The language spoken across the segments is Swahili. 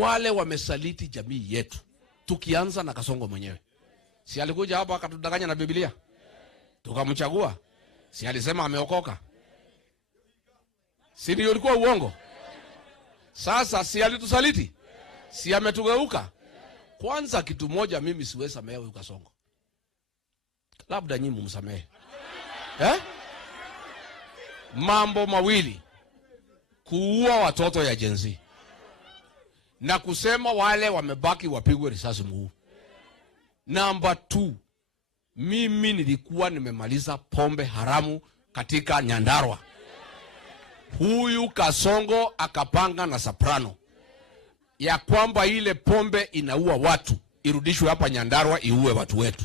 wale wamesaliti jamii yetu, tukianza na Kasongo mwenyewe. Si alikuja hapa akatudanganya na Biblia? Tukamchagua. Si alisema ameokoka? Si ndio ilikuwa uongo? Sasa si alitusaliti? Si ametugeuka? Kwanza kitu moja mimi siwezi samehe huyu Kasongo. Labda nyinyi mumsamehe. Mambo mawili: kuua watoto ya Gen Z na kusema wale wamebaki wapigwe risasi mguu. Number 2, mimi nilikuwa nimemaliza pombe haramu katika Nyandarua. Huyu Kasongo akapanga na Soprano ya kwamba ile pombe inaua watu irudishwe hapa Nyandarua iue watu wetu.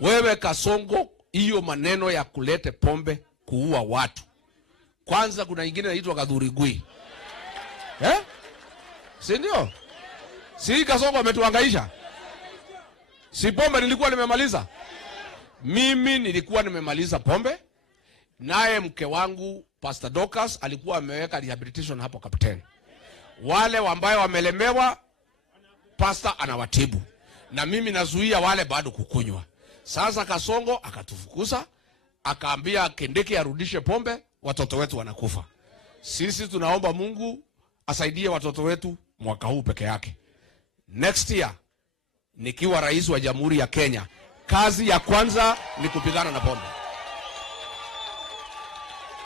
Wewe Kasongo, hiyo maneno ya kulete pombe kuua watu, kwanza kuna ingine inaitwa Kadhurigui. Si ndio? Si Kasongo ametuhangaisha? Si pombe nilikuwa nimemaliza? Mimi nilikuwa nimemaliza pombe, naye mke wangu Pastor Dorcas alikuwa ameweka rehabilitation hapo Kapteni. Wale ambao wamelemewa pastor anawatibu, na mimi nazuia wale bado kukunywa. Sasa Kasongo akatufukuza, akaambia Kindiki arudishe pombe, watoto wetu wanakufa. Sisi tunaomba Mungu asaidie watoto wetu mwaka huu peke yake. Next year nikiwa rais wa Jamhuri ya Kenya, kazi ya kwanza ni kupigana na pombe.